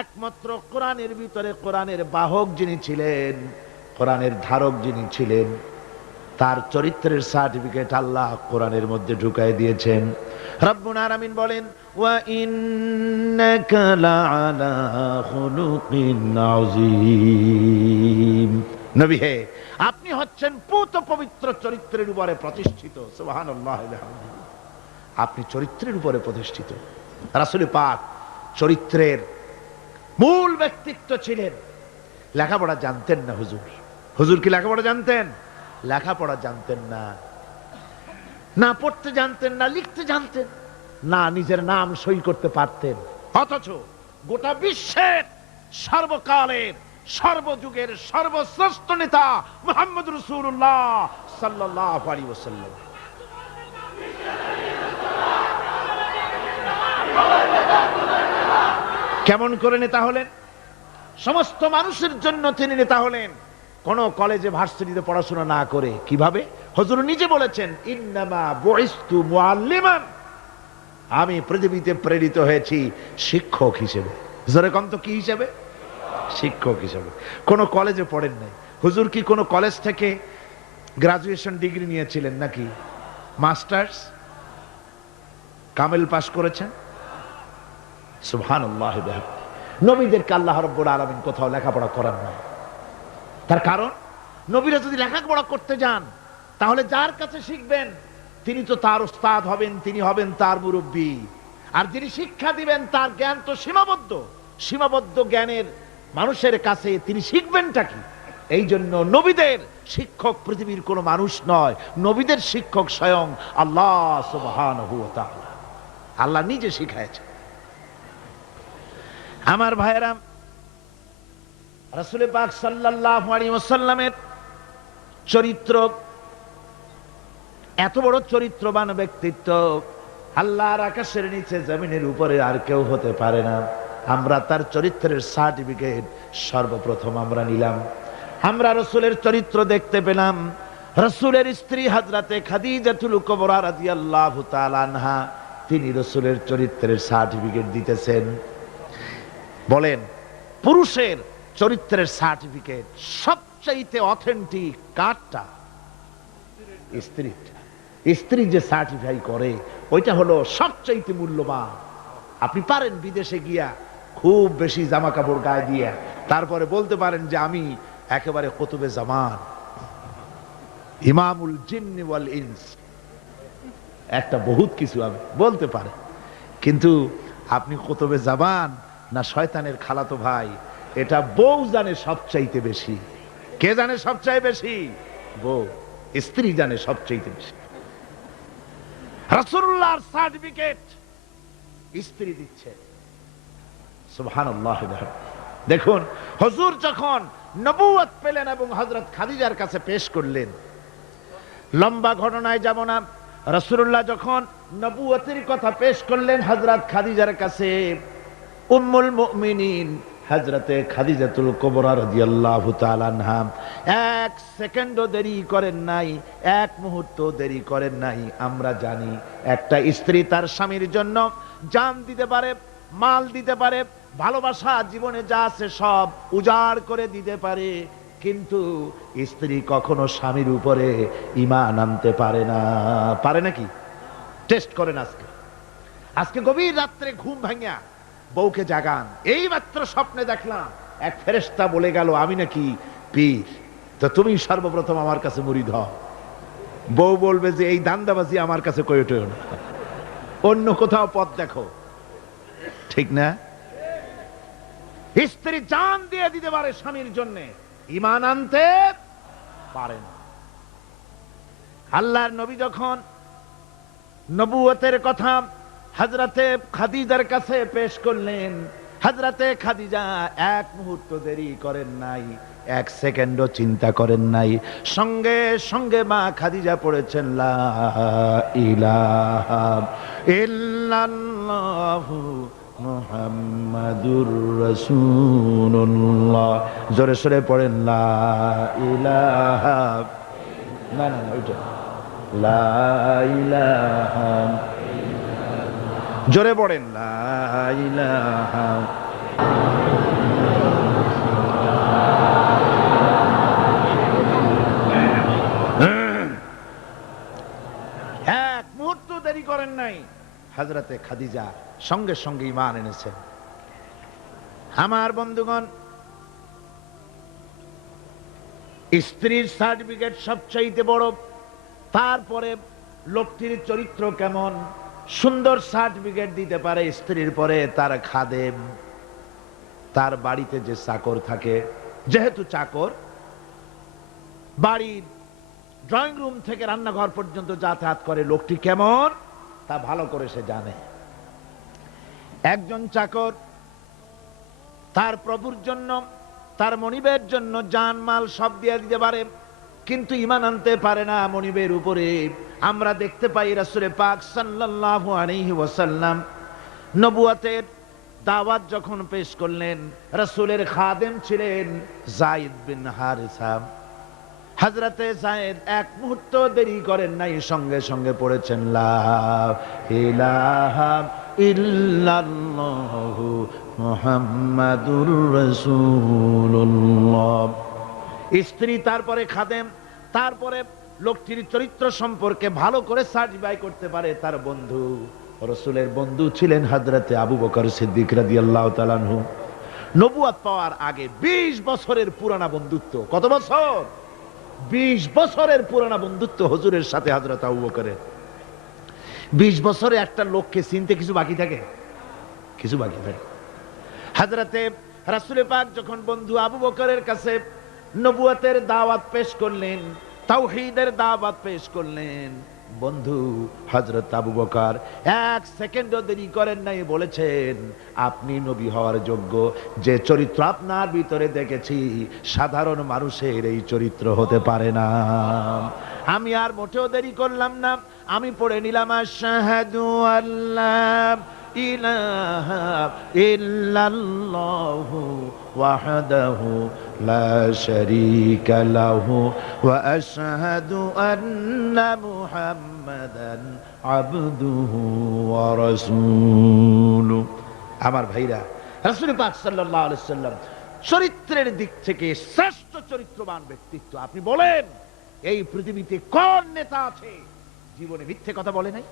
একমাত্র কোরআনের ভিতরে কোরআনের বাহক যিনি ছিলেন, কোরআনের ধারক যিনি ছিলেন, তার চরিত্রের সার্টিফিকেট আল্লাহ কোরআনের মধ্যে ঢুকাই দিয়েছেন। রব্বুল আলামিন বলেন, ওয়া ইন্নাকা লাআলা খুলুকিন আযীম। নবী হে, আপনি হচ্ছেন পূত পবিত্র চরিত্রের উপরে প্রতিষ্ঠিত। সুবহানাল্লাহ ওয়া বিহামদিহি। আপনি চরিত্রের উপরে প্রতিষ্ঠিত। রাসূল পাক চরিত্রের মূল ব্যক্তিত্ব ছিলেন। লেখাপড়া জানতেন না হুজুর। হুজুর কি লেখাপড়া জানতেন? লেখাপড়া জানতেন না, না পড়তে জানতেন, না লিখতে জানতেন, না নিজের নাম সই করতে পারতেন। অথচ গোটা বিশ্বের সর্বকালের সর্বযুগের সর্বশ্রেষ্ঠ নেতা মুহাম্মদ রাসূলুল্লাহ সাল্লাল্লাহু আলাইহি ওয়াসাল্লাম কেমন করে নেতা হলেন? সমস্ত মানুষের জন্য তিনি নেতা হলেন, কোন কলেজে ভার্সিটিতে পড়াশোনা না করে। কিভাবে? হুজুর নিজে বলেছেন, ইন্নামা বুইস্তু মুআল্লিমান, আমি পৃথিবীতে প্রেরিত হয়েছি শিক্ষক হিসেবে। জোরে কম তো, কি হিসেবে? শিক্ষক হিসেবে। কোন কলেজে পড়েন নাই। হুজুর কি কোন কলেজ থেকে গ্রাজুয়েশন ডিগ্রি নিয়েছিলেন নাকি মাস্টার্স কামেল পাস করেছেন? সুবহানাল্লাহ। নবীদেরকে আল্লাহ রাব্বুল আলামিন কোথাও লেখাপড়া করান না। তার কারণ, নবীরা যদি লেখাপড়া করতে যান তাহলে যার কাছে শিখবেন তিনি তো তার উস্তাদ হবেন, তিনি হবেন তার মুরব্বী। আর যিনি শিক্ষা দিবেন তার জ্ঞান তো সীমাবদ্ধ। সীমাবদ্ধ জ্ঞানের মানুষের কাছে তিনি শিখবেনটা কি? এই জন্য নবীদের শিক্ষক পৃথিবীর কোনো মানুষ নয়, নবীদের শিক্ষক স্বয়ং আল্লাহ সুবহানাহু ওয়া তাআলা। আল্লাহ নিজে শিখাইছেন। আমার ভাইয়েরা, রাসূল পাক সাল্লাল্লাহু আলাইহি ওয়াসাল্লামের চরিত্র এত বড় চরিত্রবান ব্যক্তিত্ব, আল্লাহর আকাশের নিচে জমিনের উপরে আর কেউ হতে পারে না। আমরা তার চরিত্রের সার্টিফিকেট সর্বপ্রথম আমরা নিলাম। আমরা রাসূলের চরিত্র দেখতে পেলাম। রাসূলের স্ত্রী হযরতে খাদিজাতুল কুবরা রাদিয়াল্লাহু তাআলা আনহা, তিনি রাসূলের চরিত্রের সার্টিফিকেট দিতেছেন। বলেন, পুরুষের চরিত্রের সার্টিফিকেট সবচাইতে অথেন্টিক কারটা? স্ত্রীটা। স্ত্রী যে সার্টিফাই করে ওইটা হলো সবচাইতে মূল্যবান। আপনি পারেন বিদেশে গিয়া খুব বেশি জামা কাপড় গায়ে দিয়ে তারপরে বলতে পারেন যে আমি একেবারে কুতুবে জামান, ইমামুল জিন্নি ওয়াল ইনস, একটা বহুত কিছু আমি বলতে পারেন, কিন্তু আপনি কুতুবে জামান না শয়তানের খালাতো ভাই, এটা বউ জানে সবচাইতে বেশি। কে জানে সবচাইতে বেশি? বউ। স্ত্রী জানে সবচাইতে বেশি। রাসূলুল্লাহর সার্টিফিকেট স্ত্রী দিচ্ছে। সুবহানাল্লাহ। দেখুন, হুজুর যখন নবুয়ত পেলেন এবং হযরত খাদিজার কাছে পেশ করলেন, লম্বা ঘটনায় যাব না। রাসূলুল্লাহ যখন নবুয়তের কথা পেশ করলেন হযরত খাদিজার কাছে, উম্মুল মুমিনিন হযরতে খাদিজাতুল কুবরা রাদিয়াল্লাহু তাআলা আনহা এক সেকেন্ডও দেরি করেন নাই, এক মুহূর্ত দেরি করেন নাই। আমরা জানি একটা স্ত্রী তার স্বামীর জন্য জান দিতে পারে, মাল দিতে পারে, ভালোবাসা জীবনে যা আছে সব উজাড় করে দিতে পারে, কিন্তু স্ত্রী কখনো স্বামীর উপরে ঈমান আনতে পারে না। পারে নাকি? টেস্ট করেন। আজকে গভীর রাত্রে ঘুম ভাঙিয়া বউকে জাগান, এই মাত্র স্বপ্নে দেখলাম এক ফেরেশতা বলে গেল আমি নাকি পীর, তো তুমি সর্বপ্রথম আমার কাছে মুরিদ হও। বউ বলবে যে এই দান্দাবাজি আমার কাছে কইটো না, অন্য কোথাও পথ দেখো। ঠিক না? স্ত্রী জান দিয়ে দিতে পারে স্বামীর জন্য, ঈমান আনতে পারে না। আল্লাহর নবী যখন নবুয়তের কথা হযরতে খাদিজার কাছে পেশ করলেন, হযরতে খাদিজা এক মুহূর্ত দেরি করেন নাই, এক সেকেন্ডও চিন্তা করেন নাই, সঙ্গে সঙ্গে মা খাদিজা পড়েছেন লা ইলাহা ইল্লাল্লাহু মুহাম্মাদুর রাসূলুল্লাহ। জোরে সোরে পড়েন লা ইলাহা, না না ওইটা লা ইলাহা, জোরে পড়েন লা ইলাহা হযরতে খাদিজা সঙ্গে সঙ্গে ঈমান এনেছেন। আমার বন্ধুগণ, স্ত্রীর সার্টিফিকেট সবচাইতে বড়, তারপরে লোকটির চরিত্র কেমন, সুন্দর সার্টিফিকেট দিতে পারে স্ত্রীর পরে তার খাদেম, তার বাড়িতে যে চাকর থাকে, যেহেতু চাকর বাড়ির ড্রয়িং রুম থেকে রান্নাঘর পর্যন্ত যাতায়াত করে, লোকটি কেমন তা ভালো করে সে জানে। একজন চাকর তার প্রভুর জন্য, তার মনিবের জন্য জানমাল সব দিয়ে দিতে পারে, কিন্তু ঈমান আনতে পারে না মনিবের উপরে। আমরা দেখতে পাই রাসূল পাক সাল্লাল্লাহু আলাইহি ওয়াসাল্লাম নবুয়তের দাওয়াত যখন পেশ করলেন, রাসূলের খাদেম ছিলেন যায়েদ বিন হারিসা। হযরতে যায়েদ এক মুহূর্ত দেরি করেন নাই, সঙ্গে সঙ্গে পড়েছেন লা ইলাহা ইল্লাল্লাহু মুহাম্মাদুর রাসূলুল্লাহ। স্ত্রী, তারপরে খাদেম, তারপরে লোকটির চরিত্র সম্পর্কে ভালো করে সার্টিফাই করতে পারে তার বন্ধু। রাসূলের বন্ধু ছিলেন হযরতে আবু বকর সিদ্দিক রাদিয়াল্লাহু তাআলা আনহু। নবুয়ত পাওয়ার আগে 20 বছরের পুরানা বন্ধুত্ব। কত বছর? 20 বছরের পুরানা বন্ধুত্ব হুজুরের সাথে হযরত আবু বকরের। 20 বছরে একটা লোককে চিনতে কিছু বাকি থাকে? কিছু বাকি থাকে। হযরতে রাসূল পাক যখন বন্ধু আবু বকরের কাছে নবুয়তের দাওয়াত পেশ করলেন, তাওহীদের দাওয়াত পেশ করলেন, বন্ধু হযরত আবু বকর এক সেকেন্ডও দেরি করেন নাই, বলেছেন আপনি নবী হওয়ার যোগ্য। যে চরিত্র আপনার ভিতরে দেখেছি সাধারণ মানুষের এই চরিত্র হতে পারে না। আমি আর মোটেও দেরি করলাম না, আমি পড়ে নিলাম আশহাদু আল্লাহ ইলাহা ইল্লাল্লাহু ওয়াহদাহু লা শারীকা লাহু ওয়া আশহাদু আন্না মুহাম্মাদান আবদুহু ওয়া রাসূলুহু। আমার ভাইরা, রাসূল পাক সাল্লাল্লাহু আলাইহি ওয়াসাল্লাম চরিত্রের দিক থেকে শ্রেষ্ঠ চরিত্রবান ব্যক্তিত্ব। আপনি বলেন এই পৃথিবীতে কোন নেতা আছে জীবনে মিথ্যে কথা বলে নাই?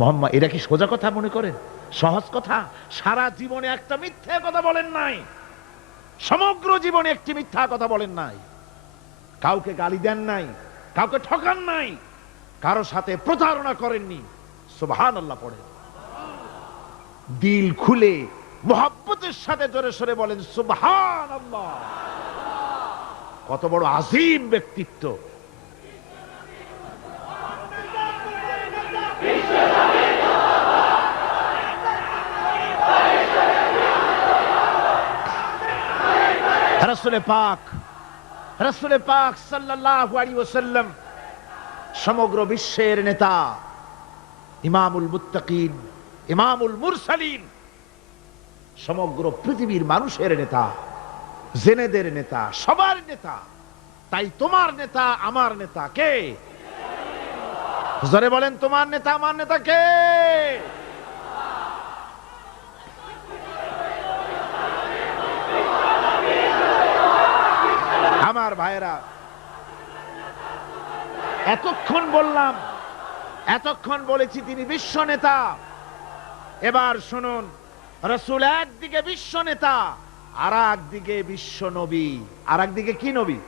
মোহাম্মদ, এরা কি সোজা কথা মনে করেন? সহজ কথা? সারা জীবনে একটা মিথ্যে কথা বলেন নাই, সমগ্র জীবনে একটি মিথ্যা কথা বলেন নাই, কাউকে গালি দেন নাই, কাউকে ঠকান নাই, কারো সাথে প্রতারণা করেননি। সুবহানাল্লাহ পড়েন, দিল খুলে মুহাব্বতের সাথে জোরে সরে বলেন সুবহানাল্লাহ। কত বড় আযীম ব্যক্তিত্ব! রাসূল পাক সাল্লাল্লাহু আলাইহি ওয়াসাল্লাম সমগ্র বিশ্বের নেতা, ইমামুল মুত্তাকিন, ইমামুল মুরসালিন, সমগ্র পৃথিবীর মানুষের নেতা, জেনেদের নেতা, সবার নেতা। তাই তোমার নেতা আমার নেতা কে? জোরে বলেন, তোমার নেতা আমার নেতা কে? আমার ভাইরা, এতক্ষণ বললাম, এতক্ষণ বলেছি তিনি বিশ্ব নেতা। এবার শুনুন, রাসূল একদিকে বিশ্ব নেতা, আর একদিকে বিশ্ব নবী। আর একদিকে কি নবী?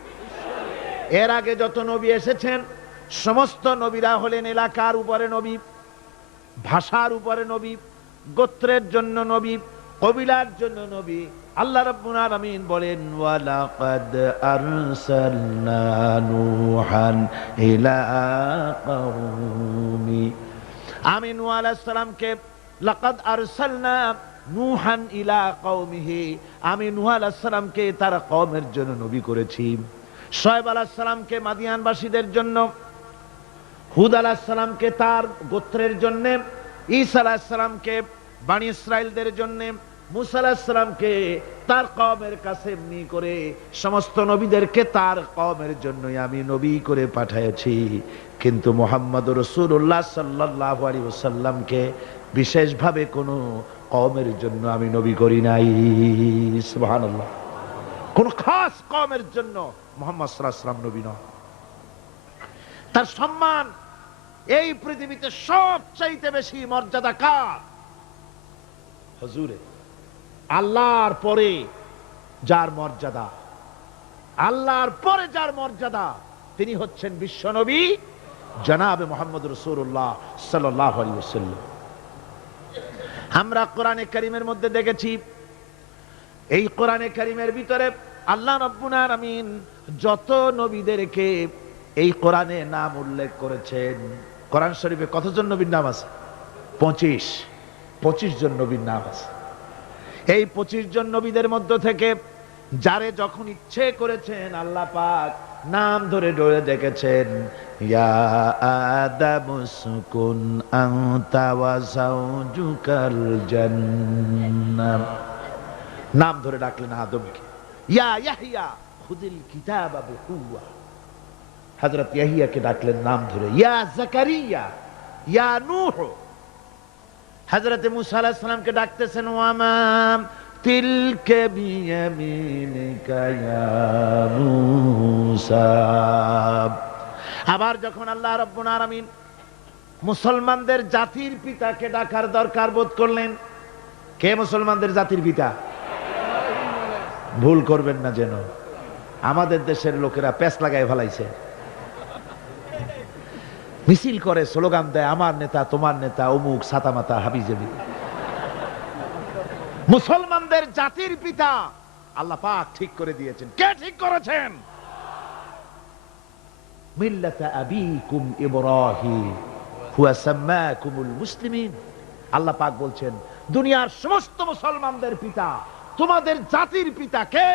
এর আগে যত নবী এসেছেন সমস্ত নবীরা হলেন এলাকার উপরে নবী, ভাষার উপরে নবী, গোত্রের জন্য নবী, কবিলার জন্য নবী। আল্লাহ রাব্বুল আলামিন বলেন ওয়ালাকাদ আরসালনা নূহান ইলা কওমি। আমি নূহ আলাইহিস সালামকে লাকাদ আরসালনা নূহান ইলা কওমিহি, আমি নূহ আলাইহিস সালামকে তার কওমের জন্য নবী করেছি। শুআয়ব আলাইহিস সালামকে মাদিয়ানবাসীদের জন্য, হুদ আলাইহিস সালামকে তার গোত্রের জন্য, ঈসা আলাইহিস সালামকে বনি ইসরাইলদের জন্য, মুসা আলাইহিস সালামকে তার কওমের কাছে এমনি করে সমস্ত নবীদেরকে তার কওমের জন্যই আমি নবী করে পাঠিয়েছি। কিন্তু মুহাম্মদুর রাসূলুল্লাহ সাল্লাল্লাহু আলাইহি ওয়াসাল্লামকে বিশেষভাবে কোনো কওমের জন্য আমি নবী করি নাই। সুবহানাল্লাহ। কোন খাস কওমের জন্য মুহাম্মদ সাল্লাল্লাহু আলাইহি ওয়াসাল্লাম নবী নন। তার সম্মান এই পৃথিবীতে সবচাইতে বেশি মর্যাদা কার? হুজুরে। আল্লাহর পরে যার মর্যাদা, আল্লাহর পরে যার মর্যাদা, তিনি হচ্ছেন বিশ্বনবী জনাবে মুহাম্মদ রাসূলুল্লাহ সাল্লাল্লাহু আলাইহি ওয়াসাল্লাম। আমরা কোরআনে কারীমের মধ্যে দেখেছি, এই কোরআনে কারীমের ভিতরে আল্লাহ রাব্বুল আলামিন যত নবীদেরকে এই কোরআনে নাম উল্লেখ করেছেন, কোরআন শরীফে কতজন নবীর নাম আছে? 25 জন নবীর নাম আছে। এই 25 জন নবীদের মধ্য থেকে যারে যখন ইচ্ছে করেছেন আল্লাহ পাক নাম ধরে ধরে ডেকেছেন, ইয়া আদামু সুকুন আনতা ওয়া যাওজুকাল জান্নাহ। নাম ধরে ডাকলেন আদমকে। ইয়া ইয়াহইয়া খুযিল কিতাবা বিকুওয়া। হযরত ইয়াহইয়াকে ডাকলেন নাম ধরে। ইয়া যাকারিয়া, ইয়া নূহ। হযরত মূসা আলাইহিস সালামকে ডাকতেছেন, ওয়ামা তিলকা বিয়ামিনিকা ইয়া মূসা। আবার যখন আল্লাহ রাব্বুল আলামিন মুসলমানদের জাতির পিতাকে ডাকার দরকার বোধ করলেন, কে মুসলমানদের জাতির পিতা? ভুল করবেন না যেন, আমাদের দেশের লোকেরা পেস লাগায় ফেলাইছে, মিছিল করে, স্লোগান দেয়, আমার নেতা, তোমার নেতা, অমুক, ছাতা মাতা, হাবিজাবি। মুসলমানদের জাতির পিতা আল্লাহ পাক ঠিক করে দিয়েছেন। কে ঠিক করেছেন? মিল্লাতা আবিকুম ইব্রাহিম হুয়া সাম্মাকুমুল মুসলিমিন। আল্লাহ পাক বলছেন দুনিয়ার সমস্ত মুসলমানদের পিতা, তোমাদের জাতির পিতা কে?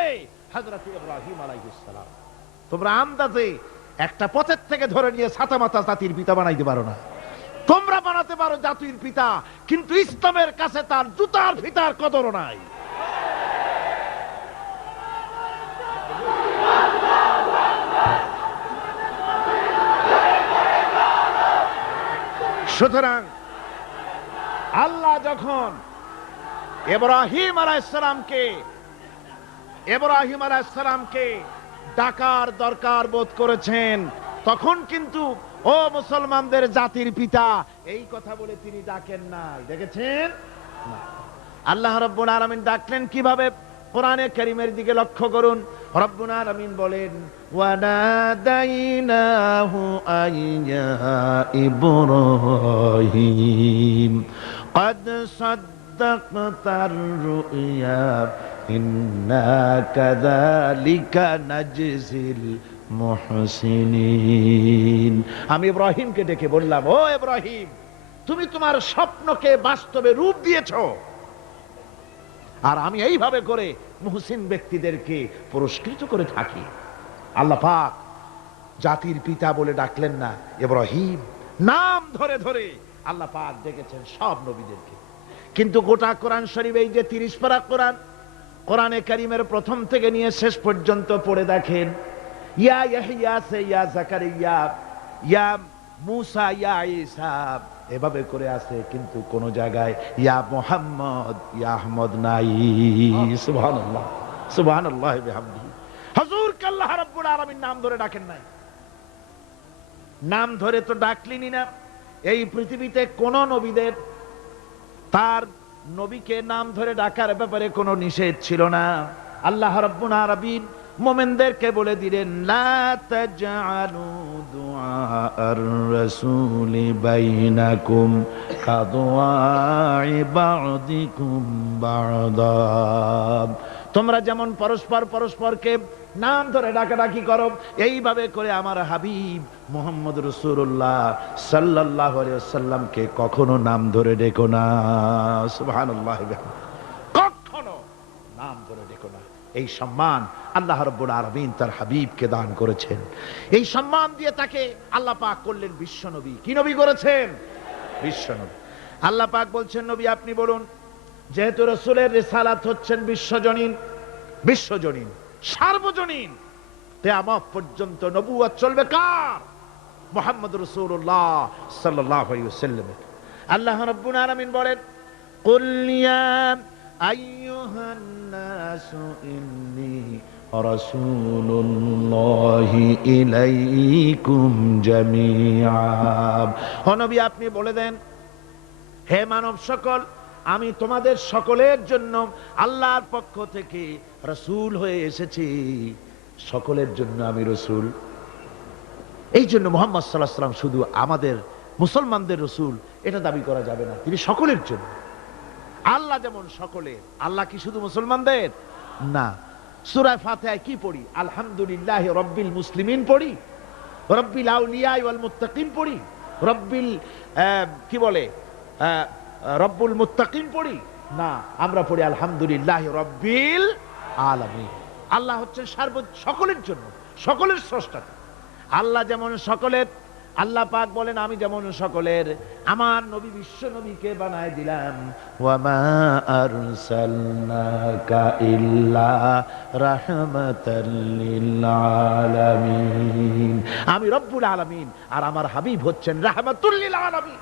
হযরত ইব্রাহিম আলাইহিস সালাম। তোমরা আন্দাজে একটা পথের থেকে ধরে নিয়ে ছাতা মাতা জাতির পিতা বানাইতে পারো না। তোমরা বানাতে পারো জাতির পিতা, কিন্তু ইসলামের কাছে তার জুতার ফিতার কদর নাই। সুতরাং আল্লাহ যখন ইব্রাহিম আলাইহিস সালামকে ডাকার দরকার বোধ করেছেন, তখন কিন্তু ও মুসলমানদের জাতির পিতা এই কথা বলে তিনি ডাকেন নাই। দেখেছেন আল্লাহ রাব্বুল আলামিন ডাকলেন কিভাবে? কোরআনে কারীমের দিকে লক্ষ্য করুন। রব্বুল আলামিন বলেন, ওয়ানাদাইনাহু আইয়া ইব্রাহিম قد صدقت الرؤيا إنا كذلك نجزي المحسنين। আমি ইব্রাহিমকে ডেকে বললাম, ও ইব্রাহিম, তুমি তোমার স্বপ্নকে বাস্তবে রূপ দিয়েছো, আর আমি এইভাবে করে মুহসিন ব্যক্তিদেরকে পুরস্কৃত করে থাকি। আল্লাহ পাক জাতির পিতা বলে ডাকলেন না, ইব্রাহিম নাম ধরে ধরে আল্লাহ পাক ডেকেছেন সব নবীদেরকে। কিন্তু গোটা কোরআন শরীফ, এই যে 30 পারা কোরআন, কোরআনে কারীমের প্রথম থেকে নিয়ে শেষ পর্যন্ত পড়ে দেখেন, ইয়া ইয়াহইয়া সে ইয়া যাকারিয়া, ইয়া মূসা, ইয়া ঈসা, এভাবে করে আছে, কিন্তু কোন জায়গায় ইয়া মুহাম্মদ, ইয়া আহমদ নাই। সুবহানাল্লাহ, সুবহানাল্লাহ বিহামদিহি। হুজুর কে আল্লাহ রাব্বুল আলামিন নাম ধরে ডাকেন নাই। নাম ধরে তো ডাকলেনই না। এই পৃথিবীতে কোন নবীদের তার নবীকে নাম ধরে ডাকার ব্যাপারে কোনো নিষেধ ছিল না। আল্লাহ রাব্বুল আলামিন মুমিনদেরকে বলে দিলেন, লা তাজআলু দুআআর রাসূলি বাইনাকুম কাদুআই বা'দিকুম বা'দা। তোমরা যেমন পরস্পরকে নাম ধরে ডাকাডাকি করো, এইভাবে করে আমার হাবিব মুহাম্মদ রাসূলুল্লাহ সাল্লাল্লাহু আলাইহি ওয়াসাল্লামকে কখনো নাম ধরে ডেকো না। সুবহানাল্লাহ, কখনো নাম ধরে ডেকো না। এই সম্মান আল্লাহ রাব্বুল আলামিন তার হাবিবকে দান করেছেন। এই সম্মান দিয়ে তাকে আল্লাহ পাক করলেন বিশ্বনবী। কি নবী করেছেন? বিশ্বনবী। আল্লাহ পাক বলছেন, নবী আপনি বলুন, যেহেতু রাসূলের রিসালাত হচ্ছেন বিশ্বজনীন, সার্বজনীন, কিয়ামত পর্যন্ত নবুয়ত চলবে কার? মুহাম্মদ রাসূলুল্লাহ সাল্লাল্লাহু আলাইহি ওয়াসাল্লাম। আল্লাহ রাব্বুল আলামিন বলেন, কুল ইয়া আইয়ুহান নাসু ইন্নী রাসূলুল্লাহি ইলাইকুম জামিআ। ও নবী, আপনি বলে দেন, হে মানব সকল, আমি তোমাদের সকলের জন্য আল্লাহর পক্ষ থেকে রাসূল হয়ে এসেছি। সকলের জন্য আমি রাসূল। এই জন্য মুহাম্মদ সাল্লাল্লাহু আলাইহি ওয়াসাল্লাম শুধু আমাদের মুসলমানদের রাসূল এটা দাবি করা যাবে না, তিনি সকলের জন্য। আল্লাহ যেমন সকলের, আল্লাহ কি শুধু মুসলমানদের না। সূরা ফাতিহায় কি পড়ি? আলহামদুলিল্লাহি রাব্বিল মুসলিমিন পড়ি, রব্বিল আউলিয়া ওয়াল মুত্তাকিন পড়ি, রব্বিল কি বলে রব্বুল মুত্তাকিন পড়ি না, আমরা পড়ি আলহামদুলিল্লাহি রাব্বিল আলামিন। আল্লাহ হচ্ছেন সকলের জন্য, সকলের স্রষ্টা। আল্লাহ যেমন সকলের, আল্লাহ পাক বলেন আমি যেমন সকলের, আমার নবী বিশ্ব নবীকে বানায় দিলাম, ওয়ামা আরসালনাকা ইল্লা রাহমাতাল লিল আলামিন। আমি রব্বুল আলামিন আর আমার হাবিব হচ্ছেন রাহমাতুল লিল আলামিন।